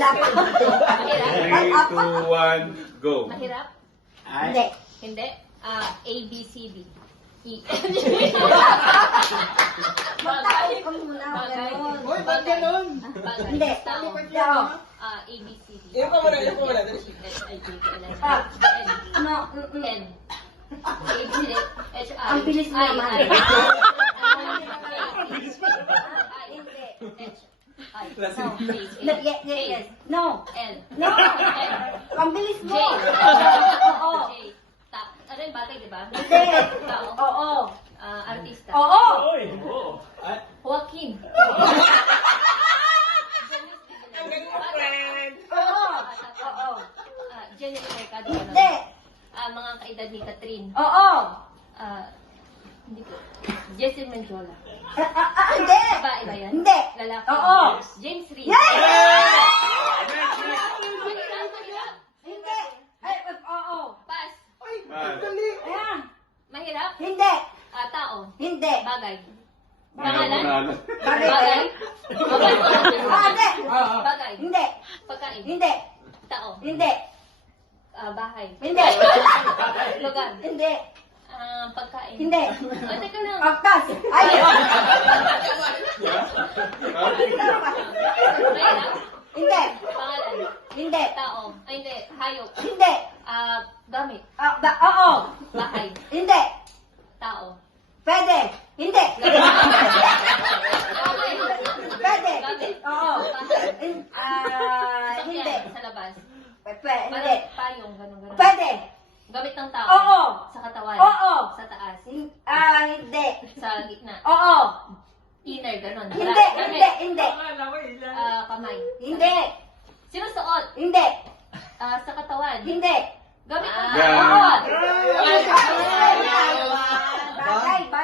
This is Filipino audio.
Wala pa. Three, two, one, go. Mahirap? Hindi. Hindi. A, B, C, D. E. Magtao ka muna. Bagay. Ganon. Hoy, ba't ganun? Bagay. Hindi. Tao. Tao. A, B, C, D. Yung pa muna, yung pa muna. Ah. Ano? N. A, B, C, D. H, I. Ang bilis mo I, naman. I. Hindi. H, I. Lasing. No. No, yes. No. L. No. N. Ang bilis mo. J. Oo. J. Ta. Ano yung bagay, di ba? Hindi. Tao. Oo. Artista. Oo. Joaquin. Ang galing mo, friend. Oo. Oo. Jennifer Mercado. Hindi. Mga kaedad ni Catherine. Oo. Hindi ko. Jessie Menjola. Hindi. Babae ba yan? Hindi. Lalaki. Oo. James Reid. Yes! Mahirap. Hindi. Ay, oo. Pass. Ay, ang dali. Ayan. Mahirap. Hindi. Tao. Hindi. Bagay. Pangalan? Bagay. Bagay. Hindi. Bagay. Hindi. Pagkain. Hindi. Tao. Hindi. Bahay. Hindi. Lugar. Hindi. Pagkain. Hindi. Teka lang. Pagkas. Ay. Mahirap. Hindi. Pangalan. Hindi. Tao. Ay, hindi. Hayop. Hindi. Gamit. Oo. Bahay. Hindi. Tao. Pwede. Hindi. Bahay. Pwede. Gamit. Oo. Bahay. Hindi. Sakyan sa labas. Hindi. Parang payong, gano'n. Pwede. Gamit ng tao. Oo. Sa katawan. Oo. Sa taas. Hindi. Sa gitna. Oo. Inner, gano'n. Hindi. Hindi. Hindi. Kamay. Hindi. Sinusuot. Hindi. Sa katawan. Hindi. Gamit ng Yeah. tao.